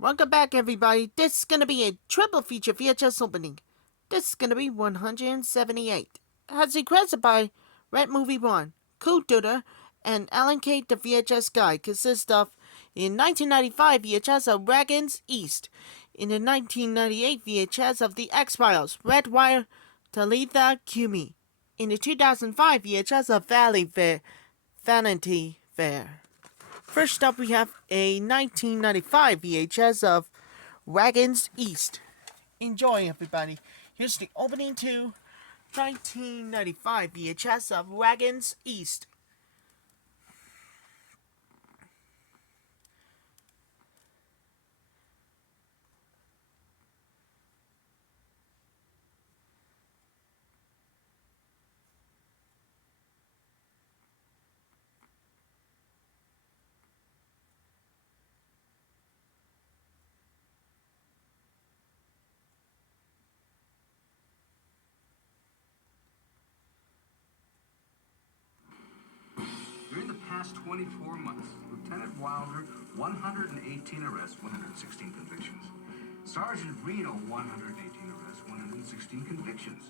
Welcome back, everybody. This is going to be a triple feature VHS opening. This is going to be 178. As requested by Red Movie 1, Coolduder, and LNKTheVHSGuy, consists of in 1995 VHS of Wagons East, in the 1998 VHS of The X-Files, Wetwired, Talitha, Cumi, in the 2005 VHS of Vanity Fair. First up, we have a 1995 VHS of Wagons East. Enjoy, everybody. Here's the opening to 1995 VHS of Wagons East. During the past 24 months, Lieutenant Wilder, 118 arrests, 116 convictions. Sergeant Reno, 118 arrests, 116 convictions.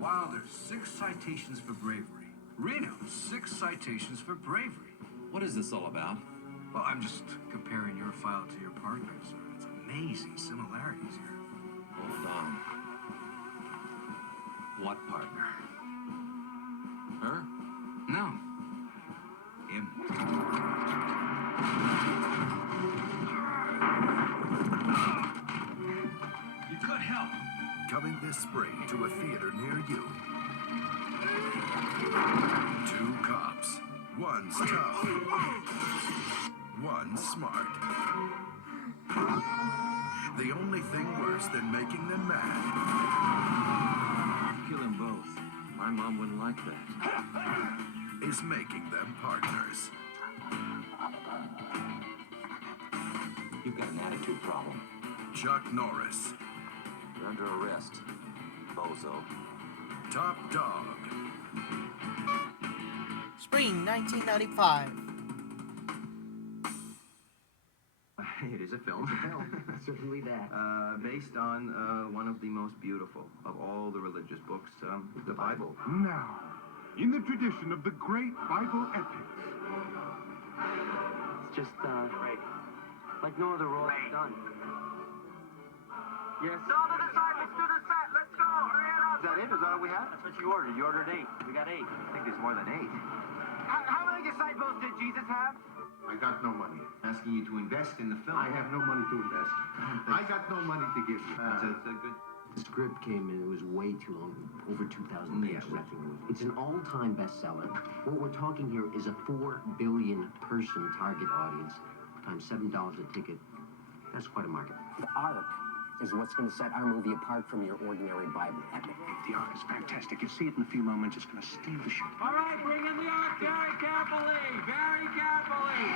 Wilder, 6 citations for bravery. Reno, 6 citations for bravery. What is this all about? Well, I'm just comparing your file to your partner's. It's amazing similarities here. Hold on. What partner? Her? No. Him. You could help. Coming this spring to a theater near you. 2 cops. One's tough. One's smart. The only thing worse than making them mad Kill them both. My mom wouldn't like that. is making them partners. You've got an attitude problem. Chuck Norris, You're under arrest, bozo. Top Dog, Spring 1995. It is a film. Certainly that. Based on one of the most beautiful of all the religious books, the Bible. Now, in the tradition of the great Bible epics, It's just, like no other role I've done. Yes? All the disciples to the set. Let's go. Hurry it up. Is that it? Is that all we have? That's what you ordered. You ordered 8. We got 8. I think there's more than 8. How many disciples did Jesus have? I got no money. Asking you to invest in the film. I have no money to invest. I got no money to give you. It's a good... The script came in, it was way too long, over 2,000 pages. Yeah. It's an all-time bestseller. What we're talking here is a 4 billion person target audience, times $7 a ticket. That's quite a market. The arc is what's going to set our movie apart from your ordinary Bible epic. The art is fantastic. You'll see it in a few moments. It's going to steal the show. All right, bring in the ark very carefully. Very carefully.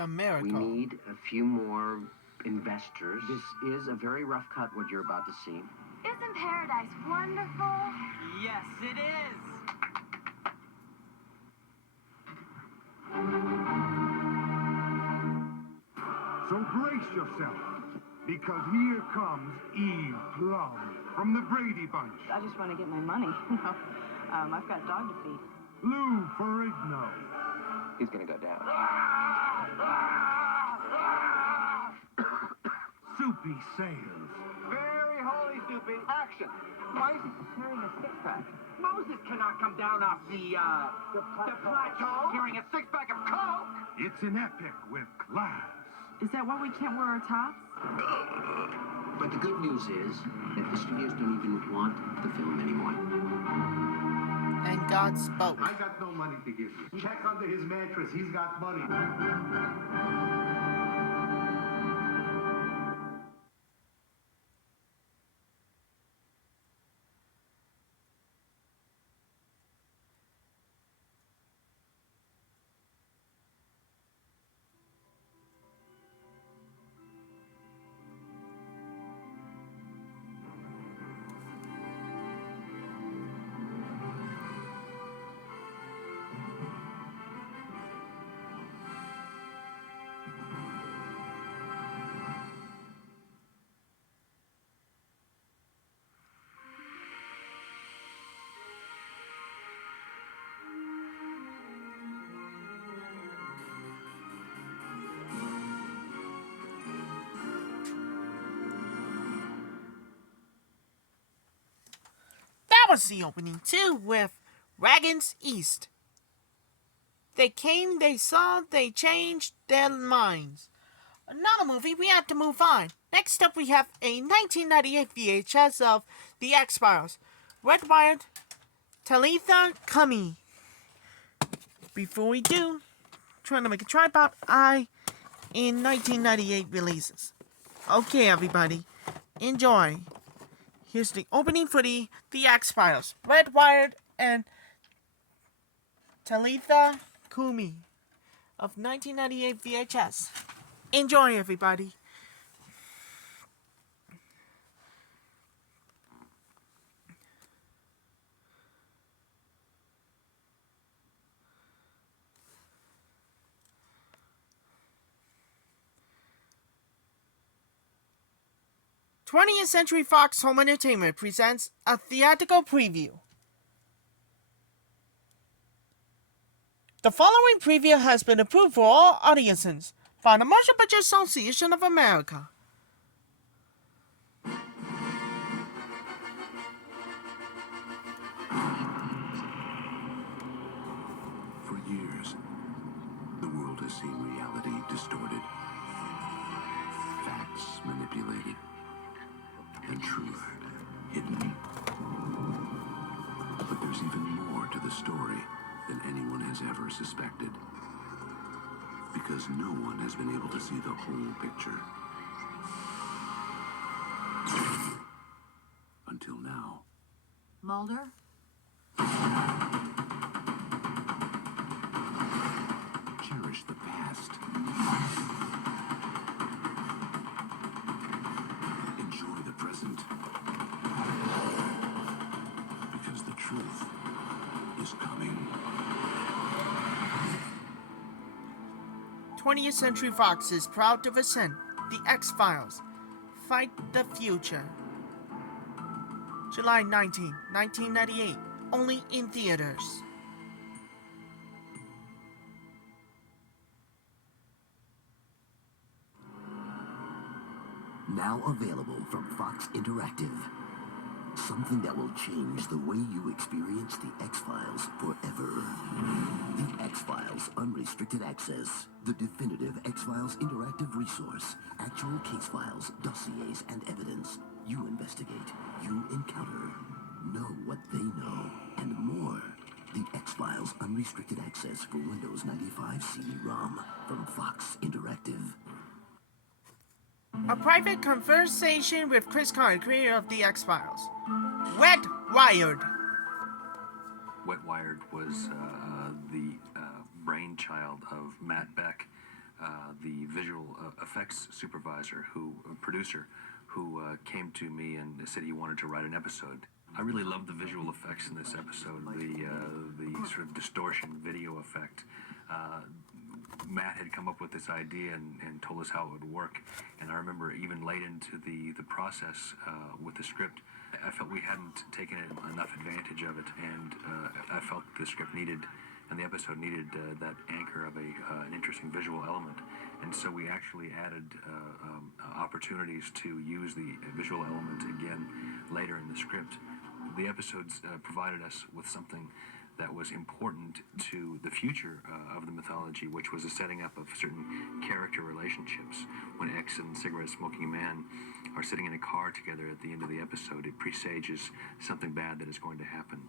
America. We need a few more investors. This is a very rough cut, what you're about to see. Isn't paradise wonderful? Yes, it is. So brace yourself, because here comes Eve Plum from the Brady Bunch. I just want to get my money. I've got a dog to feed. Lou Ferrigno. He's going to go down. Soupy Sales. Very holy, Soupy. Action. Why is he carrying a six-pack? Moses cannot come down off the plateau carrying a six-pack of Coke. It's an epic with class. Is that why we can't wear our tops? But the good news is that the studios don't even want the film anymore. And God spoke. I got no money to give you. Check under his mattress. He's got money. was the opening too with Wagons East. They came, they saw, they changed their minds. Another movie, we have to move on. Next up, we have a 1998 VHS of The X-Files. Wetwired, Talitha, Cumi. Before we do, trying to make a tripod eye in 1998 releases. Okay, everybody, enjoy. Here's the opening for the X-Files. Wetwired and Talitha, Cumi of 1998 VHS. Enjoy, everybody. '20th Century Fox Home Entertainment presents a theatrical preview. The following preview has been approved for all audiences by the Motion Picture Association of America. For years, the world has seen reality distorted, facts manipulated, and truth hidden. But there's even more to the story than anyone has ever suspected. Because no one has been able to see the whole picture. Until now. Mulder? Cherish the past. Enjoy the present. Because the truth is coming. 20th Century Fox is proud to present The X-Files, Fight the Future. July 19, 1998, only in theaters. Now available from Fox Interactive. Something that will change the way you experience the X-Files forever. The X-Files Unrestricted Access. The definitive X-Files interactive resource. Actual case files, dossiers, and evidence. You investigate. You encounter. Know what they know. And more. The X-Files Unrestricted Access for Windows 95 CD-ROM. From Fox Interactive. A private conversation with Chris Carter, creator of The X-Files. Wetwired. Wetwired was the brainchild of Matt Beck, the visual effects producer, who came to me and said he wanted to write an episode. I really loved the visual effects in this episode, the sort of distortion video effect. Matt had come up with this idea and told us how it would work. And I remember even late into the process with the script, I felt we hadn't taken enough advantage of it, and I felt the script needed, and the episode needed that anchor of an interesting visual element. And so we actually added opportunities to use the visual element again later in the script. The episodes provided us with something that was important to the future of the mythology, which was the setting up of certain character relationships. When X and cigarette-smoking man are sitting in a car together at the end of the episode, it presages something bad that is going to happen.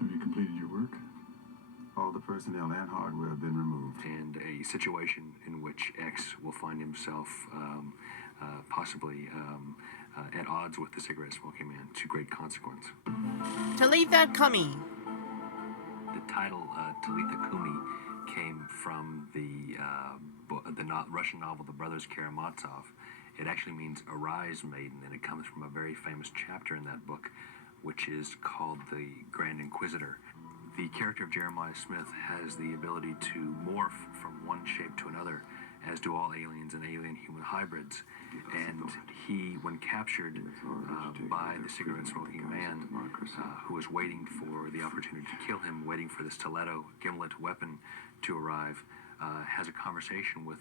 Have you completed your work? All the personnel and hardware have been removed. And a situation in which X will find himself possibly at odds with the cigarette-smoking man, to great consequence. Talitha, Cumi. The title Talitha, Cumi came from the Russian novel The Brothers Karamazov. It actually means Arise, Maiden, and it comes from a very famous chapter in that book, which is called The Grand Inquisitor. The character of Jeremiah Smith has the ability to morph from one shape to another, as do all aliens and alien-human hybrids. And he, when captured by the cigarette-smoking man, who was waiting for the opportunity to kill him, waiting for the stiletto, gimlet weapon to arrive, has a conversation with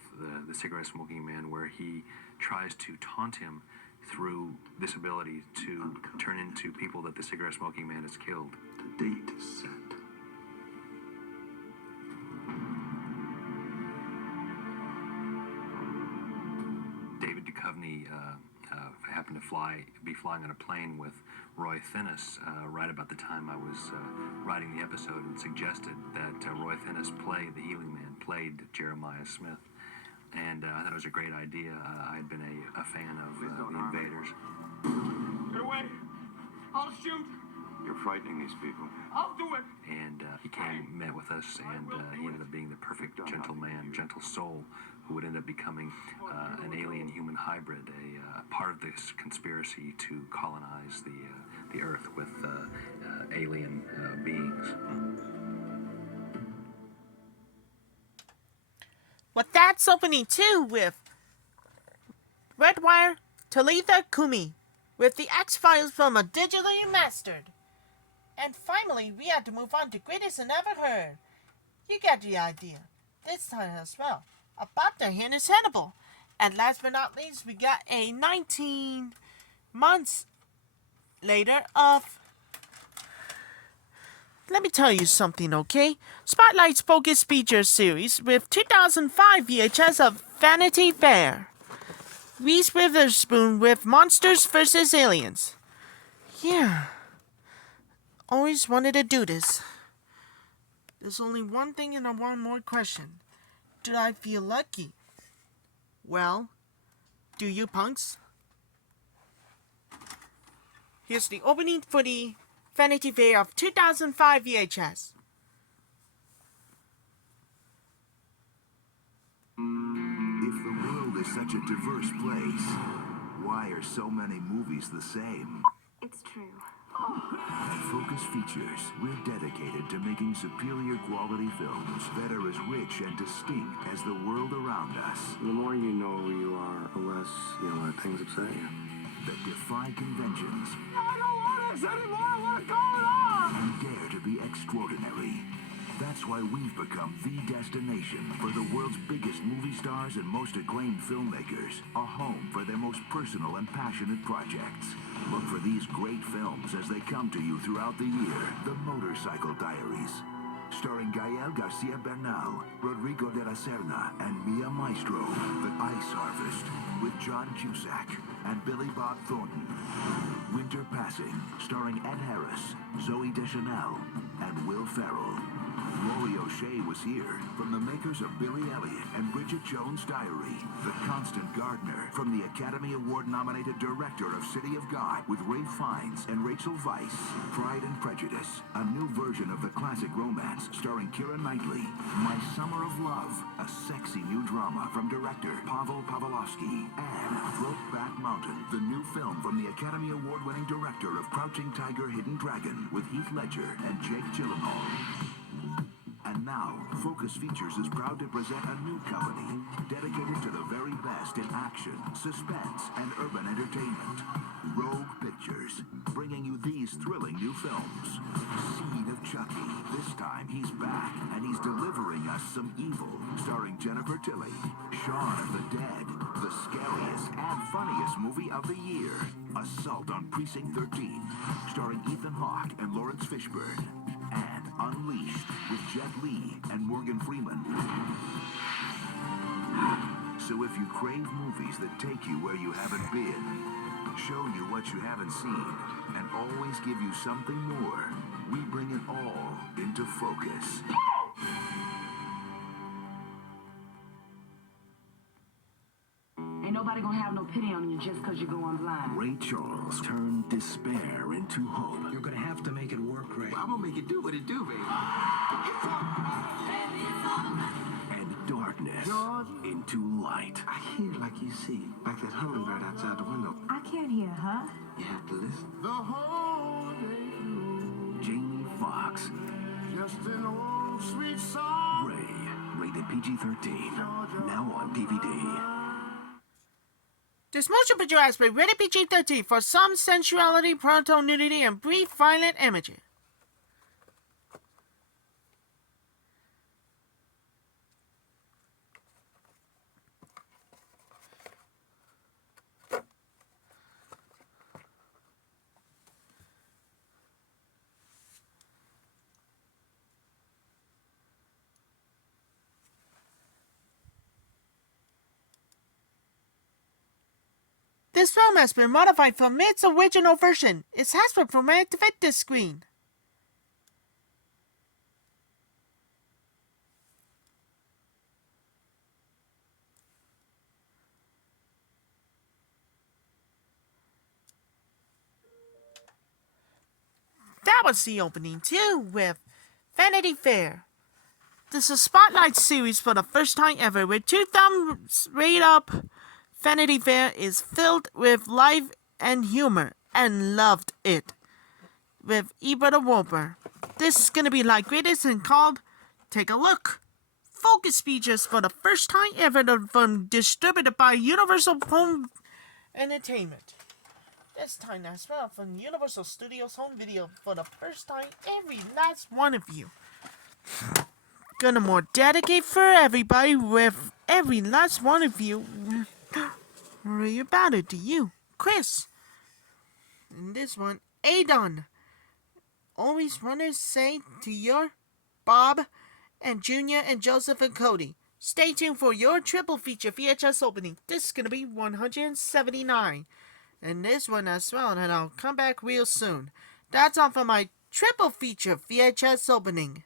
the cigarette-smoking man where he tries to taunt him, through this ability to turn into people that the cigarette smoking man has killed. The date is set. David Duchovny happened to be flying on a plane with Roy Thinnis right about the time I was writing the episode, and suggested that Roy Thinnis play the Healing Man, played Jeremiah Smith. And I thought it was a great idea. I had been a fan of the Invaders. Get away! I'll shoot! You're frightening these people. I'll do it! And he came, met with us, and he ended up being the perfect gentleman, gentle soul, who would end up becoming an alien-human hybrid, a part of this conspiracy to colonize the Earth with alien beings. Well, that's opening too with Wetwired, Talitha, Cumi, with the X-Files film digitally remastered. And finally, we had to move on to Greatest and Ever Heard. You get the idea. This time as well. About to hit is Hannibal. And last but not least, we got a 19 months later of... Let me tell you something, okay? Spotlight's Focus Feature Series with 2005 VHS of Vanity Fair. Reese Witherspoon with Monsters vs. Aliens. Yeah. Always wanted to do this. There's only one thing and one more question. Did I feel lucky? Well, do you punks? Here's the opening for the Vanity Fair of 2005 VHS. If the world is such a diverse place, why are so many movies the same? It's true. At Focus Features, we're dedicated to making superior quality films that are as rich and distinct as the world around us. The more you know who you are, the less you'll let things upset you. That defy conventions. I don't want this anymore! What's going on? And dare to be extraordinary. That's why we've become the destination for the world's biggest movie stars and most acclaimed filmmakers. A home for their most personal and passionate projects. Look for these great films as they come to you throughout the year. The Motorcycle Diaries. Starring Gael Garcia Bernal, Rodrigo de la Serna, and Mia Maestro. The Ice Harvest with John Cusack and Billy Bob Thornton. Winter Passing, starring Ed Harris, Zooey Deschanel, and Will Ferrell. Laurie O'Shea was here, from the makers of Billy Elliot and Bridget Jones' Diary. The Constant Gardener, from the Academy Award-nominated director of City of God, with Ralph Fiennes and Rachel Weisz. Pride and Prejudice, a new version of the classic romance, starring Keira Knightley. My Summer of Love, a sexy new drama from director Pavel Pavlovsky. And Brokeback Mountain, the new film from the Academy Award-winning director of Crouching Tiger, Hidden Dragon, with Heath Ledger and Jake Gyllenhaal. And now, Focus Features is proud to present a new company dedicated to the very best in action, suspense, and urban entertainment. Rogue Pictures, bringing you these thrilling new films. Seed of Chucky. This time he's back, and he's delivering us some evil. Starring Jennifer Tilly. Shaun of the Dead. The scariest and funniest movie of the year. Assault on Precinct 13. Starring Ethan Hawke and Lawrence Fishburne. And Unleashed with Jet Li and Morgan Freeman. So if you crave movies that take you where you haven't been, show you what you haven't seen, and always give you something more, we bring it all into focus. Ain't nobody gonna have no pity on you just because you're going blind. Ray Charles turned despair into hope. You're gonna have to make it work, Ray. I'm gonna make it do what it do, baby. And darkness into light. I hear like you see, like that hummingbird outside the window. I can't hear, huh? You have to listen. The whole day through, Jamie Foxx. just an old sweet song. Ray, rated PG-13. Now on DVD. This motion picture has been rated PG-13 for some sensuality, frontal nudity, and brief violent images. This film has been modified from its original version. It has been formatted to fit this screen. That was the opening too with Vanity Fair. This is a spotlight series for the first time ever with 2 thumbs right up. Vanity Fair is filled with life and humor and loved it. With Ebert Wolper. This is gonna be like greatest and called Take a Look. Focus features for the first time ever from distributed by Universal Home Entertainment. This time as well from Universal Studios Home Video for the first time every last one of you. Gonna more dedicate for everybody with every last one of you. Worry about it to you, Chris. And this one, Adon. Always want to say to your Bob and Junior and Joseph and Cody. Stay tuned for your triple feature VHS opening. This is gonna be 179. And this one as well, and I'll come back real soon. That's all for my triple feature VHS opening.